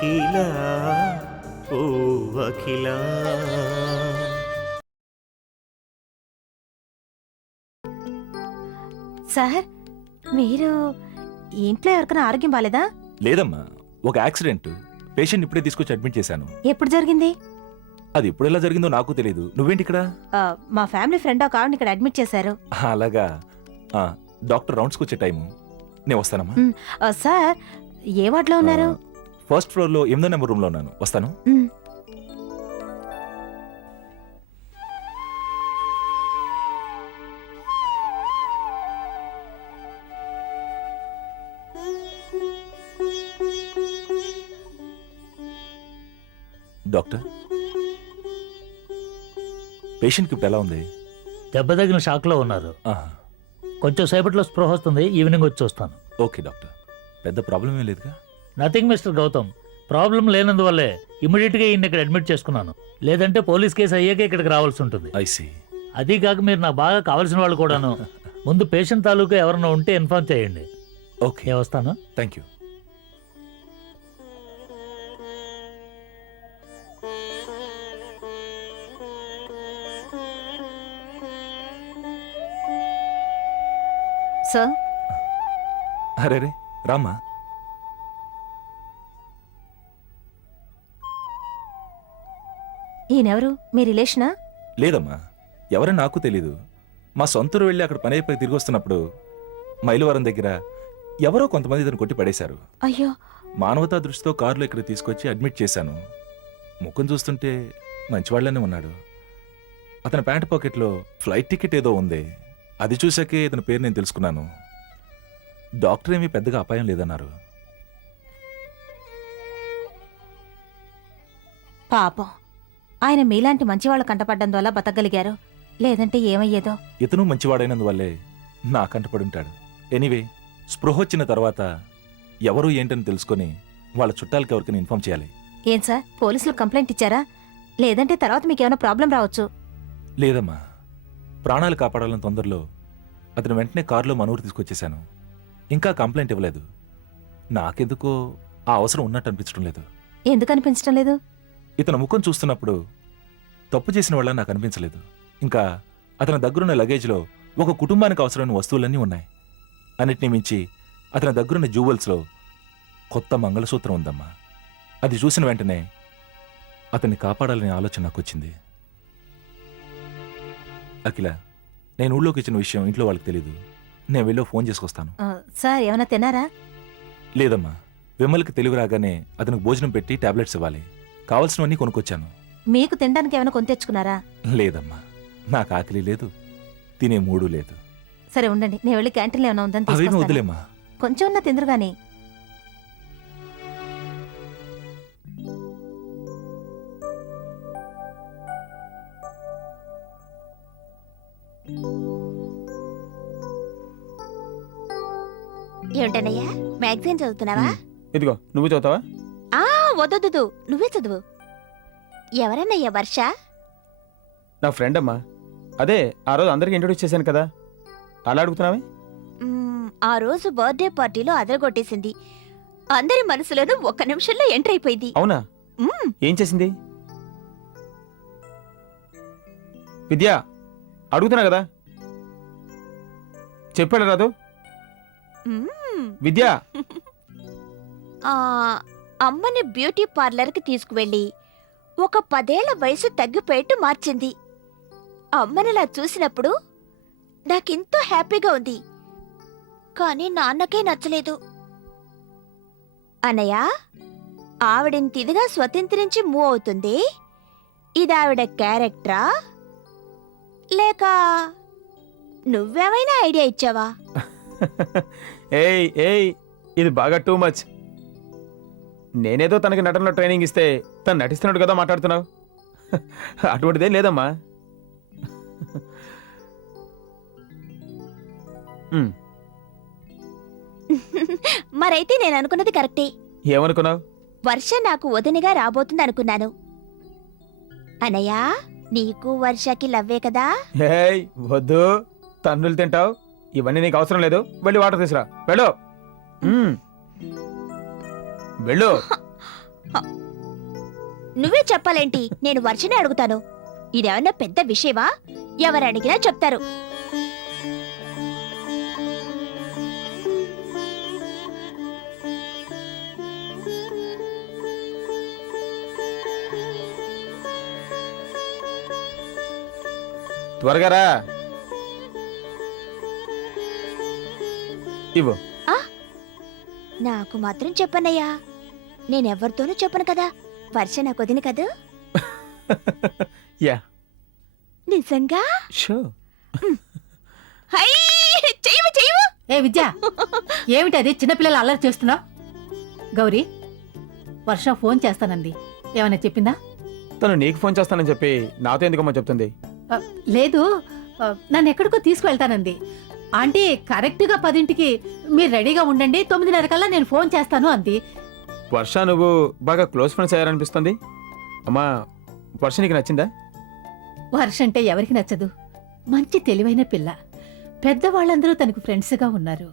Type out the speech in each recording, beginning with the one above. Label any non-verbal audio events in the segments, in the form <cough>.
అఖిల ఓ అఖిల. Sir మీరు ఈ ఇంట్లో ఎవరికైనా ఆరోగ్యం బాలేదా? లేదమ్మా ఒక యాక్సిడెంట్. పేషెంట్ ఇప్పుడే తీసుకొచ్చి అడ్మిట్ చేశాను. ఎప్పుడు జరిగింది? అది ఎప్పుడు ఎలా జరిగిందో నాకు తెలియదు నువ్వేంటి ఇక్కడ? ఆ, మా ఫ్యామిలీ ఫ్రెండ్ ఒక ఆవిడని ఇక్కడ అడ్మిట్ చేశారు. అలాగా. ఆ, డాక్టర్ రౌండ్స్కి వచ్చే టైము. నేను వస్తానమ్మా. ఆ, సార్ ఏ వార్డులో ఉన్నారు? ఆ, ఫస్ట్ ఫ్లోర్లో ఎనిమిదో నెంబర్ రూమ్లో ఉన్నాను. వస్తాను? డాక్టర్? పేషెంట్కి ఇప్పుడు ఎలా ఉంది? దెబ్బ తగిన షాక్లో ఉన్నారు. ఆహా, కొంచెం సేపట్లో స్పృహ వస్తుంది ఈవినింగ్ వచ్చి చూస్తాను ఓకే డాక్టర్. పెద్ద ప్రాబ్లం ఏం లేదుగా? నథింగ్ మిస్టర్ గౌతమ్ ప్రాబ్లం లేనందువల్లే ఇమీడియట్గా ఈయన ఇక్కడ అడ్మిట్ చేసుకున్నాను. లేదంటే పోలీస్ కేసు అయ్యాక ఇక్కడికి రావాల్సి ఉంటుంది. ఐసి అదీ కాక మీరు నాకు బాగా కావాల్సిన వాళ్ళు కూడాను. ముందు పేషెంట్ తాలూకా ఎవరన్నా ఉంటే ఇన్ఫార్మ్ చేయండి. ఓకే వస్తాను. థ్యాంక్ యూ సార్ అరే రే రామ్మా. ఈయనెవరు? మీ రిలేషనా? లేదమ్మా ఎవరో నాకు తెలీదు. మా సొంతూరు వెళ్ళి అక్కడ పని అయిపోయి తిరిగి వస్తున్నప్పుడు మైలువరం దగ్గర ఎవరో కొంతమంది ఇతను కొట్టి పడేశారు. అయ్యో. మానవతా దృష్టితో కారులో ఇక్కడ తీసుకొచ్చి అడ్మిట్ చేశాను. ముఖం చూస్తుంటే మంచివాళ్ళనే ఉన్నాడు. అతని ప్యాంట్ పాకెట్లో ఫ్లైట్ టికెట్ ఏదో ఉంది. అది చూసాకే ఇతని పేరు నేను తెలుసుకున్నాను. డాక్టర్ ఏమీ పెద్దగా అపాయం లేదన్నారు. పాపం. ఆయన మీలాంటి మంచివాళ్ళ కంటపడ్డం వల్ల బతకగలిగారు. లేదంటే ఏమయ్యేదో? ఇతను మంచివాడైనందువల్లే నా కంటపడి ఉంటాడు ఎనీవే స్పృహ వచ్చిన తర్వాత ఎవరు ఏంటని తెలుసుకొని వాళ్ళ చుట్టాలకి ఎవరికైనా ఇన్ఫార్మ్ చేయాలి. ఏం సార్? పోలీసులు కంప్లైంట్ ఇచ్చారా? లేదంటే తర్వాత మీకేమైనా ప్రాబ్లం రావచ్చు? లేదమ్మా. ప్రాణాలు కాపాడాలని తొందరలో అతను వెంటనే కారులో మనూరు తీసుకొచ్చేశాను. ఇంకా కంప్లైంట్ ఇవ్వలేదు. నాకెందుకో ఆ అవసరం ఉన్నట్టు అనిపించడం లేదు. ఎందుకు అనిపించడం లేదు? ఇతను ముఖం చూస్తున్నప్పుడు తప్పు చేసిన వాళ్ళ నాకు అనిపించలేదు. ఇంకా అతని దగ్గరున్న లగేజ్లో ఒక కుటుంబానికి అవసరమైన వస్తువులన్నీ ఉన్నాయి. అన్నిటినీ మించి అతని దగ్గరున్న జూవెల్స్లో కొత్త మంగళసూత్రం ఉందమ్మా. అది చూసిన వెంటనే అతన్ని కాపాడాలనే ఆలోచన నాకు వచ్చింది. అఖిల నేను ఊళ్ళోకి ఇచ్చిన విషయం ఇంట్లో వాళ్ళకి తెలీదు. నేను వెళ్ళో ఫోన్ చేసుకొస్తాను. ఆ, సార్ ఏమైనా తిన్నారా? లేదమ్మా. విమల్కి తెలివి రాగానే అతనికి భోజనం పెట్టి టాబ్లెట్స్ ఇవ్వాలి. కావలసినవన్నీ కొనుక్కొచ్చాను. మీకు తినడానికి ఏమైనా కొని తెచ్చుకున్నారా లేదమ్మా. నాకు ఆకలి లేదు. తినే మూడు లేదు. సరే ఉండండి. నేను వెళ్ళి క్యాంటీన్లో ఏమైనా ఉందని అవేమీ తీసుకొస్తాను. వదిలేమ్మా కొంచెం ఉన్న తిందురు గాని. ఏమిటనయ్యా మ్యాగజైన్ చదువుతున్నావా? ఇదిగో నువ్వు చదువుతావా? వద్దొద్దు. నువ్వే చదువు. ఎవరన్నయ్యా వర్ష? నా ఫ్రెండ్ అమ్మా. అదే ఆ రోజు అందరికి ఇంట్రొడ్యూస్ చేశాను కదా. అలా అడుగుతున్నావే? మ్మ్, ఆ రోజు బర్త్డే పార్టీలో అదరగొట్టేసింది. అందరి మనసులోనూ ఒక్క నిమిషంలో ఎంటర్ అయిపోయింది. అవునా? మ్మ్, ఏం చేసింది? విద్య అడుగుతున్నా కదా. చెప్పాడు రాదు మ్మ్. విద్య! ఆ, అమ్మని బ్యూటీ పార్లర్కి తీసుకువెళ్ళి ఒక పదేళ్ళ వయసు తగ్గిపోయేట్టు మార్చింది. అమ్మనిలా చూసినప్పుడు నాకెంతో హ్యాపీగా ఉంది. కానీ నాన్నకే నచ్చలేదు. అనయ్య ఆవిడని తిదిగా స్వతంత్రించి మూవ్ అవుతుంది? ఇది ఆవిడ క్యారెక్టరా? లేక నువ్వేమైనా ఐడియా ఇచ్చావా? <laughs> ఏయ్ ఏయ్ ఇది బాగా టూ మచ్. నేనేదో తనకి నటనలో ట్రైనింగ్ ఇస్తే తను నటిస్తున్నాడు కదా మాట్లాడుతున్నావు? <laughs> అటువంటిదే లేదమ్మా. మరైతే నేను అనుకున్నది కరెక్టే. ఏమనుకున్నావు? వర్ష నాకు వదినగా రాబోతుంది అనుకున్నాను. అనయ్య నీకు వర్షకి లవ్వే కదా? ఏయ్ వద్దు. తన్నులు తింటావు. ఇవన్నీ నీకు అవసరం లేదు. వెళ్ళి వాటర్ తీసురా వెళ్ళు. వెళ్ళు. నువ్వే చెప్పాలేంటి? నేను వర్షనే అడుగుతాను. ఇదేమన్నా పెద్ద విషయమా? ఎవరు అడిగినా చెప్తారు. త్వరగా రా. ఇవ్వు. నాకు మాత్రం చెప్పనయ్యా. నేనెవరితోనూ చెప్పను కదా. వర్ష నాకు వదిన కదా? యా నిజంగా? షో హై! చెయ్యవు చెయ్యవు ఏ విద్య ఏమిటి అది చిన్నపిల్లలు అల్లరి చేస్తున్నావు గౌరీ వర్ష ఫోన్ చేస్తానంది. ఏమైనా చెప్పిందా? తను నీకు ఫోన్ చేస్తానని చెప్పి నాతో ఎందుకమ్మా చెప్తుంది? ఆ, లేదు ఆ, నన్ను ఎక్కడికో తీసుకువెళ్తానంది. ఆంటీ కరెక్ట్గా పదింటికి మీరు రెడీగా ఉండండి తొమ్మిదిన్నర కల్లా నేను ఫోన్ చేస్తాను అంది. వర్ష నువ్వు బాగా క్లోజ్ ఫ్రెండ్స్ అయ్యారనిపిస్తుంది. అమ్మా వర్ష నీకు నచ్చిందా? వర్ష అంటే ఎవరికి నచ్చదు. మంచి తెలివైన పిల్ల. పెద్దవాళ్ళందరూ తనకు ఫ్రెండ్స్గా ఉన్నారు.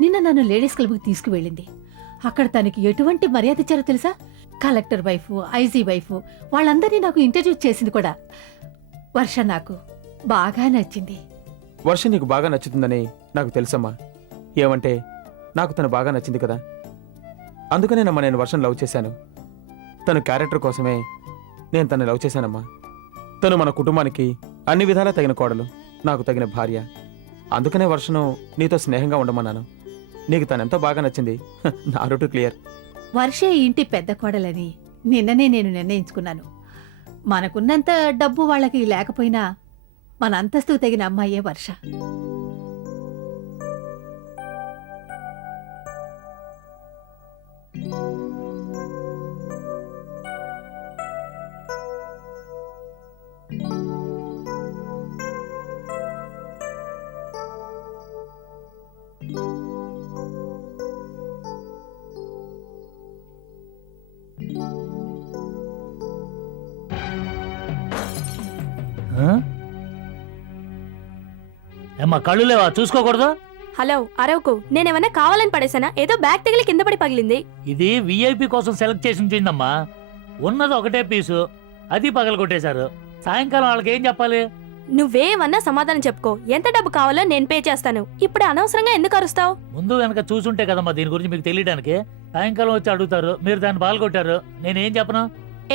నిన్న నన్ను లేడీస్ క్లబ్కి తీసుకువెళ్ళింది. అక్కడ తనకి ఎటువంటి మర్యాద ఇచ్చారో తెలుసా? కలెక్టర్ వైఫ్ ఐజీ వైఫ్ వాళ్ళందరినీ నాకు ఇంటర్వ్యూ చేసింది కూడా. వర్ష నాకు బాగా నచ్చింది. వర్ష నీకు బాగా నచ్చుతుందని నాకు తెలుసమ్మా. ఏమంటే నాకు తను బాగా నచ్చింది కదా. అందుకనేనమ్మా నేను వర్షం లవ్ చేశాను. తను క్యారెక్టర్ కోసమే నేను తను లవ్ చేశానమ్మా. తను మన కుటుంబానికి అన్ని విధాలా తగిన కోడలు నాకు తగిన భార్య. అందుకనే వర్షను నీతో స్నేహంగా ఉండమన్నాను. నీకు తనెంతో బాగా నచ్చింది. హ, <laughs> నా రూటు క్లియర్. వర్షే ఈ ఇంటి పెద్ద కోడలని నిన్ననే నేను నిర్ణయించుకున్నాను. మనకున్నంత డబ్బు వాళ్ళకి లేకపోయినా మన అంతస్తు తగిన అమ్మాయే వర్ష. ఏమ్మా కళ్ళు లేవా? చూసుకోకూడదు? హలో అరవకు నేనేమన్నా కావాలని పడేసానా ఏదో బ్యాగ్ తగిలి కింద పడి పగిలింది. ఇది విఐపి కోసం సెలెక్ట్ చేసి ఉంచిందమ్మా ఉన్నది ఒకటే పీసు అది పగలగొట్టేశారు. సాయంకాలం వాళ్ళకి ఏం చెప్పాలి? నువ్వేమన్నా సమాధానం చెప్పుకో. ఎంత డబ్బు కావాలో నేను పే చేస్తాను. ఇప్పుడు అనవసరంగా ఎందుకు అరుస్తావు? ముందు వెనక చూసుంటే కదమ్మా దీని గురించి మీకు తెలియడానికి. సాయంకాలం వచ్చి అడుగుతారు మీరు దాన్ని పాల్గొట్టారు నేనేం చెప్పను?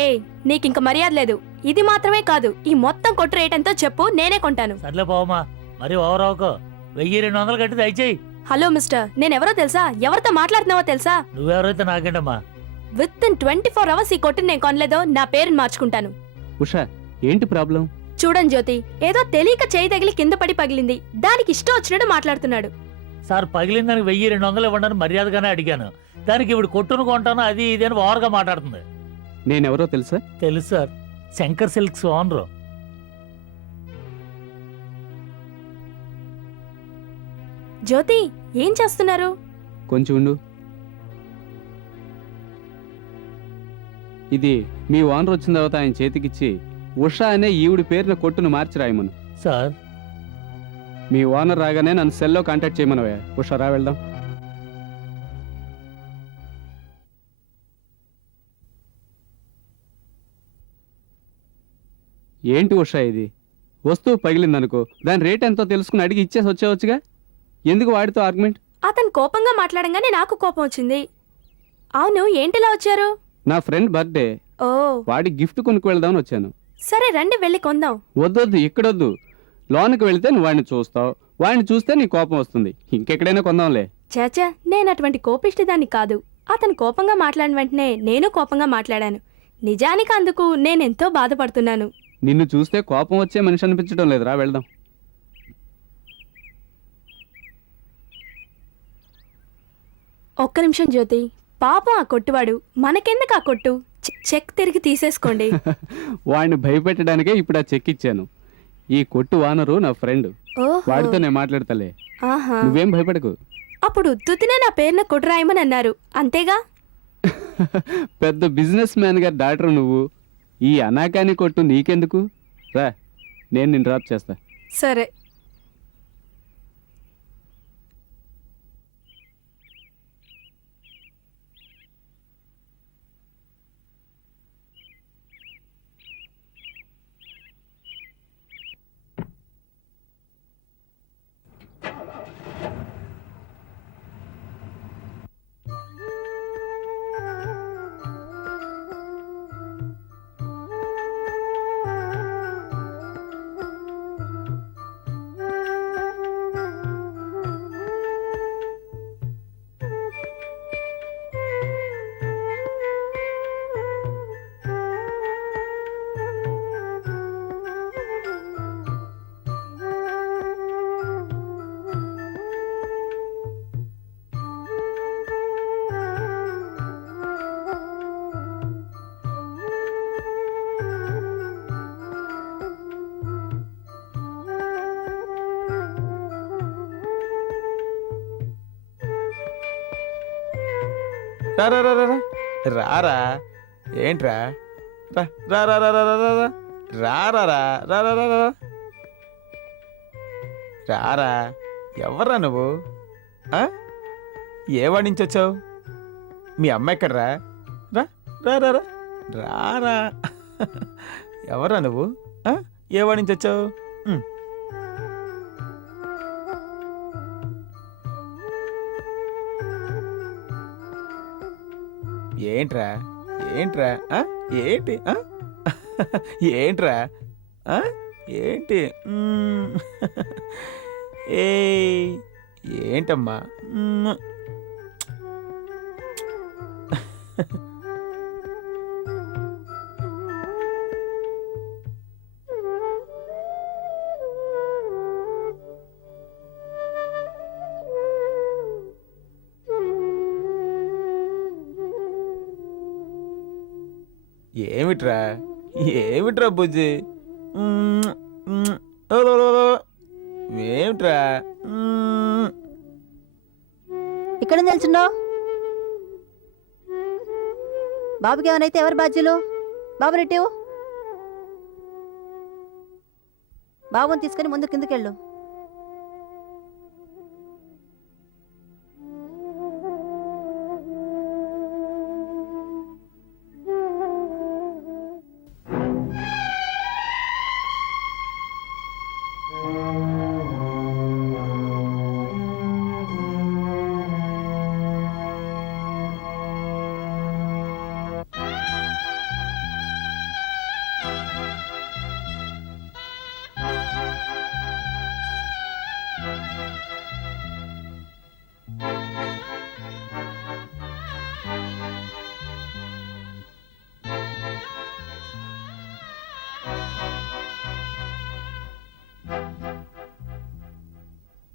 ఏ నీకింక మర్యాద లేదు. ఇది మాత్రమే కాదు ఈ మొత్తం కొట్టు రేట్ ఎంతో చెప్పు నేనే కొంటాను. సర్లే పోవమ్మా మరి ఓవర్ అవ్వకు వెయ్యి రెండు వందలు కట్టి దయచేయి. హలో మిస్టర్ నేనెవరో తెలుసా? ఎవరితో మాట్లాడుతున్నావో తెలుసా? నువ్వెవరైతే నాకేంటమ్మా? With in twenty four hours ఈ కొట్టుని నేను కొనలేదో నా పేరుని మార్చుకుంటాను. ఉషా ఏంటి ప్రాబ్లం? చూడండి జ్యోతి ఏదో తెలియక చేయి తగిలి కింద పడి పగిలింది. దానికి ఇష్టం వచ్చినట్టు మాట్లాడుతున్నాడు. సార్ పగిలిన దానికి వెయ్యి రెండు వందలు ఇవ్వండి మర్యాదగానే అడిగాను. దానికి ఇప్పుడు కొట్టును కొంటాను అది ఇది అని ఓవర్గా మాట్లాడుతుంది. నేనెవరో తెలుసా? తెలుసు sir. Shankar silks owner. Jyothi ఏం చేస్తున్నారు? కొంచెం ఉండు. ఇది మీ ఓనర్ వచ్చిన తర్వాత ఆయన చేతికిచ్చి ఉషా అనే ఈవిడి పేరున కొట్టును మార్చి రాయమను సార్. మీ ఓనర్ రాగానే నన్ను సెల్లో కాంటాక్ట్ చేయమనవే ఉషా రా వెళ్దాం. ఏంటి ఉషా ఇది? వస్తువు పగిలిందనుకో దాని రేట్ ఎంతో తెలుసుకుని అడిగి ఇచ్చేసి వచ్చేవచ్చుగా? ఎందుకు వాడితో ఆర్గ్యుమెంట్? అతను కోపంగా మాట్లాడంగానే నాకు కోపం వచ్చింది. అవును ఏంటిలా వచ్చారు? నా ఫ్రెండ్ బర్త్డే. ఓ. వాడి గిఫ్ట్ కొనుక్కు వెళ్దామని వచ్చాను. సరే రండి వెళ్ళి కొందాం. వద్దొద్దు ఇక్కడొద్దు. లోనికి వెళితే నువ్వు వాడిని చూస్తావు. వాడిని చూస్తే నీ కోపం వస్తుంది. ఇంకెక్కడైనా కొందాంలే. చాచా నేను అటువంటి కోపిష్టిదాన్ని కాదు. అతను కోపంగా మాట్లాడిన వెంటనే నేను కోపంగా మాట్లాడాను. నిజానికి అందుకు నేనెంతో బాధపడుతున్నాను. నిన్ను చూస్తే కోపం వచ్చే మనిషి అనిపించడం లేదురా వెళ్దాం. ఒక్క నిమిషం జ్యోతి పాపం ఆ కొట్టువాడు మనకెందుకు ఆ కొట్టు? చెక్ తిరిగి తీసేసుకోండి. <laughs> వాడిని భయపెట్టడానికే ఇప్పుడు ఆ చెక్ ఇచ్చాను. ఈ కొట్టు వానరు నా ఫ్రెండ్. వాడితో నేను మాట్లాడతలే. నువ్వేం భయపడకు. అప్పుడు ఉత్తుతినే నా పేరున కొట్టు రాయమని అన్నారు. అంతేగా? <laughs> పెద్ద బిజినెస్ మ్యాన్ గారి డాక్టర్ నువ్వు. ఈ అనాకాని కొట్టు నీకెందుకు? రా నేను నిన్ను డ్రాప్ చేస్తా. సరే. రా రా రా రారా ఏంట్రా రా రా రా రా రా రా రా రా. రా రా రా రా రా రా రారా ఎవర్రా నువ్వు ఏ వాడి నుంచి వచ్చావు మీ అమ్మ ఎక్కడరా రా రా రా రా రారా ఎవర్రా నువ్వు ఏ వాడి నుంచి వచ్చావు ఏంట్రా? ఏంట్రా? ఏంటి? ఏంట్రా? ఏంటి? ఏ ఏంటమ్మా? ఏమిట్రా? ఏమిట్రా బుజ్జి? ఏమిట్రా? ఇక్కడ నిల్చున్నావు బాబుకి ఏమైనా ఎవరు బాధ్యులు? బాబు రెట్టివు బాబుని తీసుకుని ముందు కిందకెళ్ళు.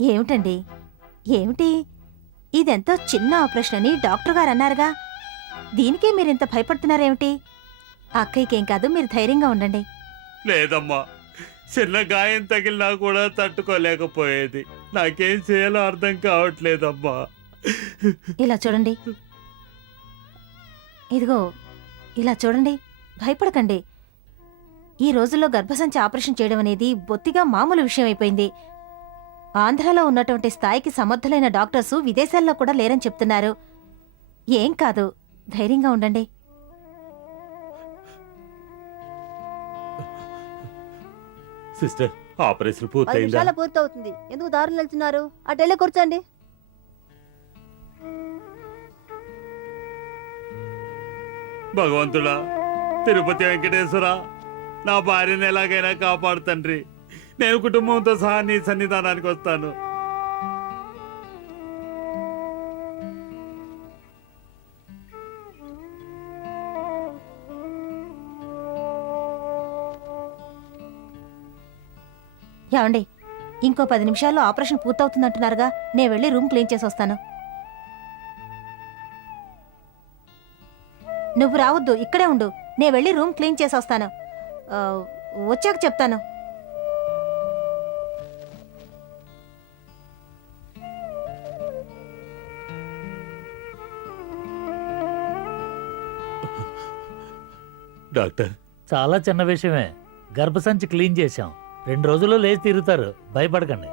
ఏమిటండి? ఏమిటి? ఇదెంతో చిన్న ఆపరేషన్ అని డాక్టర్ గారు అన్నారుగా. దీనికే మీరింత భయపడుతున్నారేమిటి? అక్కయ్యకేం కాదు మీరు ధైర్యంగా ఉండండి. లేదమ్మా. చిన్న గాయం తగిలినా కూడా తట్టుకోలేకపోయేది. నాకేం చేయాలో అర్థం కావట్లేదమ్మా. ఇలా చూడండి. ఇదిగో ఇలా చూడండి. భయపడకండి. ఈ రోజుల్లో గర్భసంచి ఆపరేషన్ చేయడం అనేది బొత్తిగా మామూలు విషయం అయిపోయింది ఆంధ్రాలో ఉన్నటువంటి స్థాయికి సమర్థులైన డాక్టర్సు విదేశాల్లో కూడా లేరని చెప్తున్నారు. ఏం కాదు ధైర్యంగా ఉండండి. సిస్టర్ ఆపరేషన్ పూర్తయిందా? పూర్తవుతుంది. ఎందుకు దారులు వెళ్తున్నారు? అటెళ్ళి కూర్చోండి. భగవంతుడా తిరుపతి వెంకటేశ్వర నా భార్యను ఎలాగైనా కాపాడు తండ్రి. నేను కుటుంబంతో సహా నీ సన్నిధానానికి వస్తాను. ఏమండి ఇంకో పది నిమిషాల్లో ఆపరేషన్ పూర్తవుతుందంటున్నారుగా నేను వెళ్ళి రూమ్ క్లీన్ చేసి వస్తాను. నువ్వు రావద్దు ఇక్కడే ఉండు నేను వెళ్ళి రూమ్ క్లీన్ చేసి వస్తాను. వచ్చాక చెప్తాను. డాక్టర్. చాలా చిన్న విషయమే. గర్భసంచి క్లీన్ చేశాం. రెండు రోజుల్లో లేచి తిరుగుతారు భయపడకండి.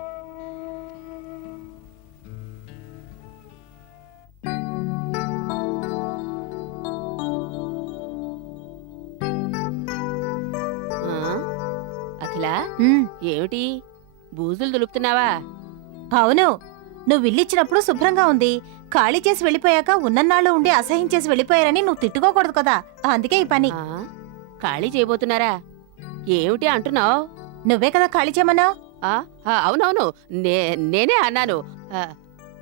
అఖిల ఉమ్, ఏమిటి? బూజులు దులుపుతున్నావా? అవును. నువ్వు ఇల్లిచ్చినప్పుడు శుభ్రంగా ఉంది. ఖాళీ చేసి వెళ్ళిపోయాక ఉన్నన్నాళ్ళు ఉండి అసహ్యం చేసి వెళ్ళిపోయారని నువ్వు తిట్టుకోకూడదు కదా. అందుకే ఈ పని. ఖాళీ చేయబోతున్నారా? ఏమిటి అంటున్నావు? నువ్వే కదా ఖాళీ చేయమన్నావు? అవునవును. నేనే అన్నాను.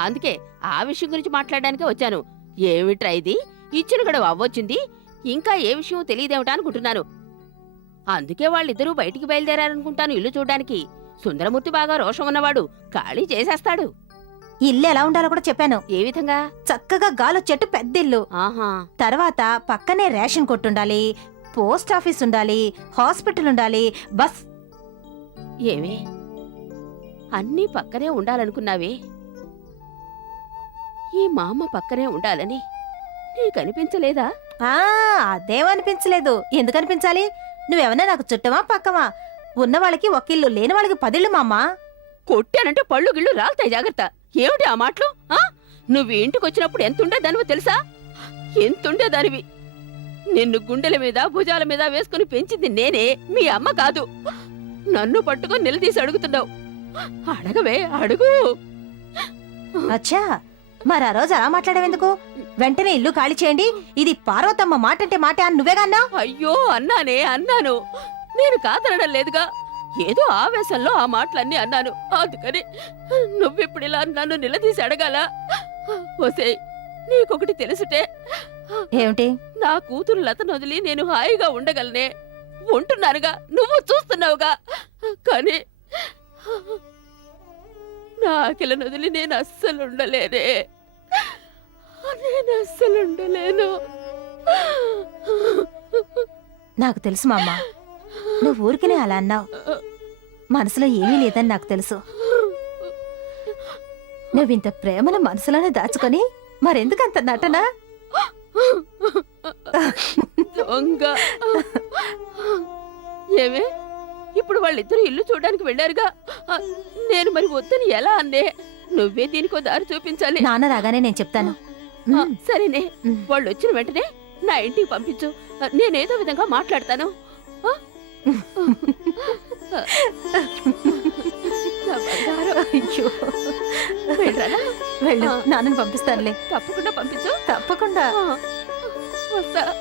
అందుకే ఆ విషయం గురించి మాట్లాడడానికే వచ్చాను. ఏమిట్రా ఇది? ఇచ్చిన గడువు అవ్వొచ్చింది. ఇంకా ఏ విషయం తెలియదేమిటా అనుకుంటున్నాను. అందుకే వాళ్ళిద్దరూ బయటికి బయలుదేరారనుకుంటాను ఇల్లు చూడ్డానికి. సుందరమూర్తి బాగా రోషం ఉన్నవాడు. ఖాళీ చేసేస్తాడు. ఇల్లు ఎలా ఉండాలో కూడా చెప్పాను. ఏ విధంగా? చక్కగా గాలొచ్చేట్టు పెద్ద ఇల్లు ఆహా. తర్వాత పక్కనే రేషన్ కొట్టు ఉండాలి పోస్ట్ ఆఫీస్ ఉండాలి హాస్పిటల్ ఉండాలి బస్. ఏమే? అన్నీ పక్కనే ఉండాలనుకున్నావే. ఈ మామ పక్కనే ఉండాలని నీకు అనిపించలేదా ఆ అదేమనిపించలేదు ఎందుకు అనిపించాలి నువ్వేమన్నా నాకు చుట్టమా పక్కమా ఉన్న వాళ్ళకి ఒకిల్లు లేని వాళ్ళకి పదిళ్ళు మామ్మా కొట్టానంటే పళ్ళు గిళ్ళు రాలుతాయి జాగ్రత్త. ఏమిటి ఆ మాటలు? ఆ? నువ్వు ఇంటికి వచ్చినప్పుడు ఎంత ఉండేదానివో తెలుసా? ఎంత ఉండేదానివి? నిన్ను గుండెల మీద భుజాల మీద వేసుకుని పెంచింది నేనే మీ అమ్మ కాదు. నన్ను పట్టుకొని నిలదీసి అడుగుతున్నావు. అడగవే అడుగు. అచ్చా మరి ఆ రోజు అలా మాట్లాడేందుకు వెంటనే ఇల్లు ఖాళీ చేయండి. ఇది పార్వతమ్మ మాట అంటే మాట అని నువ్వేగా అన్నావు? అయ్యో అన్నానే అన్నాను. నేను కాదనడం లేదుగా. ఏదో ఆవేశంలో ఆ మాటలన్నీ అన్నాను. అందుకని నువ్విప్పుడు ఇలా నన్ను నిలదీసి అడగాల? ఒసే నీకొకటి తెలుసుటే. ఏమిటి? నా కూతురు లతను వదిలి నేను హాయిగా ఉండగలనే. ఉంటున్నానుగా నువ్వు చూస్తున్నావుగా. కానీ నా అఖిలను వదిలి నేను అస్సలు ఉండలేనే. నేను అస్సలు ఉండలేను. నాకు తెలుసు మామ్మ నువ్వు ఊరికనే అలా అన్నావు. మనసులో ఏమీ లేదని నాకు తెలుసు. నువ్వింత ప్రేమను మనసులోనే దాచుకొని మరెందుకంత నటన? దొంగ. ఏమే? ఇప్పుడు వాళ్ళిద్దరూ ఇల్లు చూడడానికి వెళ్ళారుగా. నేను మరి వద్దని ఎలా అన్నే? నువ్వే దీనికో దారి చూపించాలి. నాన్న రాగానే నేను చెప్తాను. సరేనే. వాళ్ళు వచ్చిన వెంటనే నా ఇంటికి పంపించు. నేనేదో విధంగా మాట్లాడతాను. అయ్యో. వెళ్ళరానా? వెళ్ళు. నాన్నని పంపిస్తానులే. తప్పకుండా పంపించు. తప్పకుండా. వస్తా.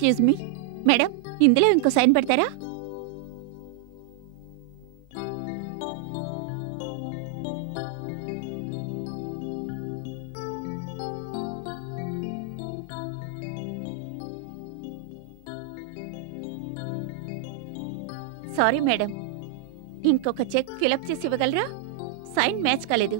ఎక్స్క్యూజ్ మీ మేడం ఇందులో ఇంకో సైన్ పెడతారా? సారీ మేడం ఇంకొక చెక్ ఫిలప్ చేసి ఇవ్వగలరా? సైన్ మ్యాచ్ కాలేదు.